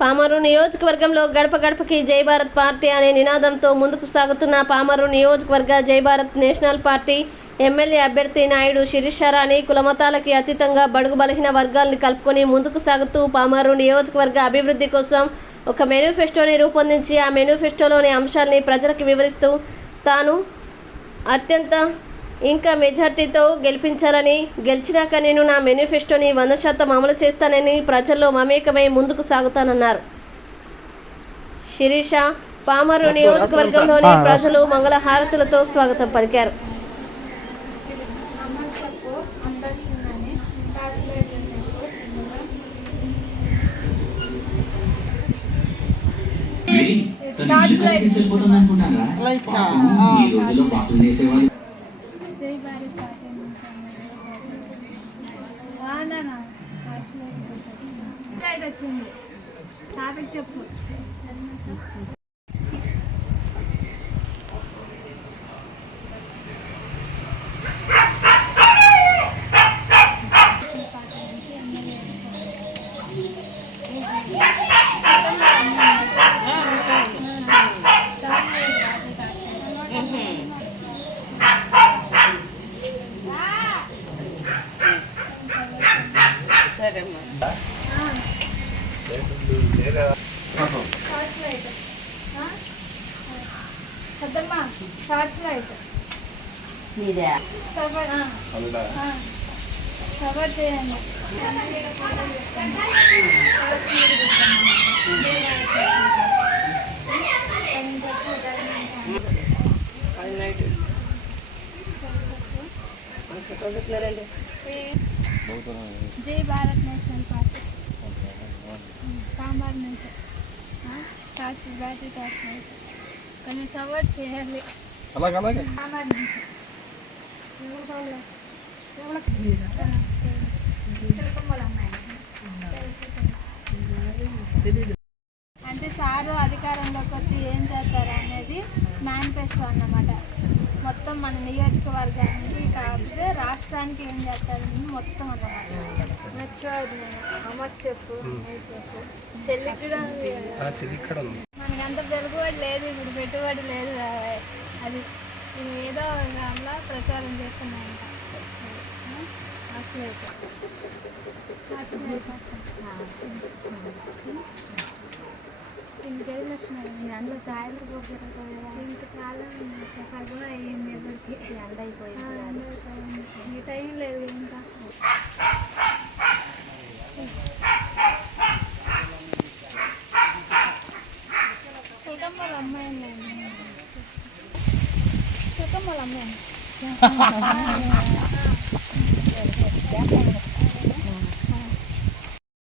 పామరు నియోజకవర్గంలో గడప గడపకి జై భారత్ పార్టీ అనే నినాదంతో ముందుకు సాగుతున్న పామరు నియోజకవర్గ జై భారత్ నేషనల్ పార్టీ ఎమ్మెల్యే అభ్యర్థి నాయుడు శిరీషారాణి కులమతాలకి అతీతంగా బడుగు బలహీన వర్గాల్ని కలుపుకొని ముందుకు సాగుతూ పామరు నియోజకవర్గ అభివృద్ధి కోసం ఒక మేనిఫెస్టోని రూపొందించి ఆ మేనిఫెస్టోలోని అంశాల్ని ప్రజలకు వివరిస్తూ తాను అత్యంత ఇంకా మెజార్టీతో గెలిపించాలని గెలిచినాక నేను నా మేనిఫెస్టోని వంద శాతం అమలు చేస్తానని ప్రజల్లో మమేకమై ముందుకు సాగుతానన్నారు. శిరీష పామరు నియోజకవర్గంలోని ప్రజలు మంగళహారతులతో స్వాగతం పలికారు? పాపం, ఈ రోజుల్లో పాపం చేసేవాళ్ళు జై భారత్ పార్టీ నుంచి వాడానా టార్చ్ లైట్ లైట్ వచ్చింది టాపిక్ చెప్పు. లైట్ పెద్దమ్మా టార్చ్ లైట్ సబర్ సబర్ చేయండి. జై భారత్ నేషనల్ పార్టీ కాంబార్ నుంచి టార్చ్ బ్యాటరీ టార్చ్ లైట్ కొంచెం సపోర్ట్ చేయాలి కాంబార్ నుంచి అంటే సారు అధికారంలోకి వచ్చి ఏం చేస్తారు అనేది మేనిఫెస్టో అన్నమాట. మొత్తం మన నియోజకవర్గాన్ని కాకపోతే రాష్ట్రానికి ఏం చేస్తారని మొత్తం అన్నమాట. మెచ్యూర్డ్ అమ్మకి చెప్పు చెల్లికి ఉంది. మనకి అంత పెట్టుబడి లేదు ఇప్పుడు పెట్టుబడి లేదు. అది ఏదో అలా ప్రచారం చేస్తున్నాయంట. అసలు ఇంకేం వచ్చినాయి అందులో సాయంత్రం ఇంకా చాలా. సగం అయ్యింది ఎవరికి? ఎండ అయిపోయింది ramen. Saya mau ramen.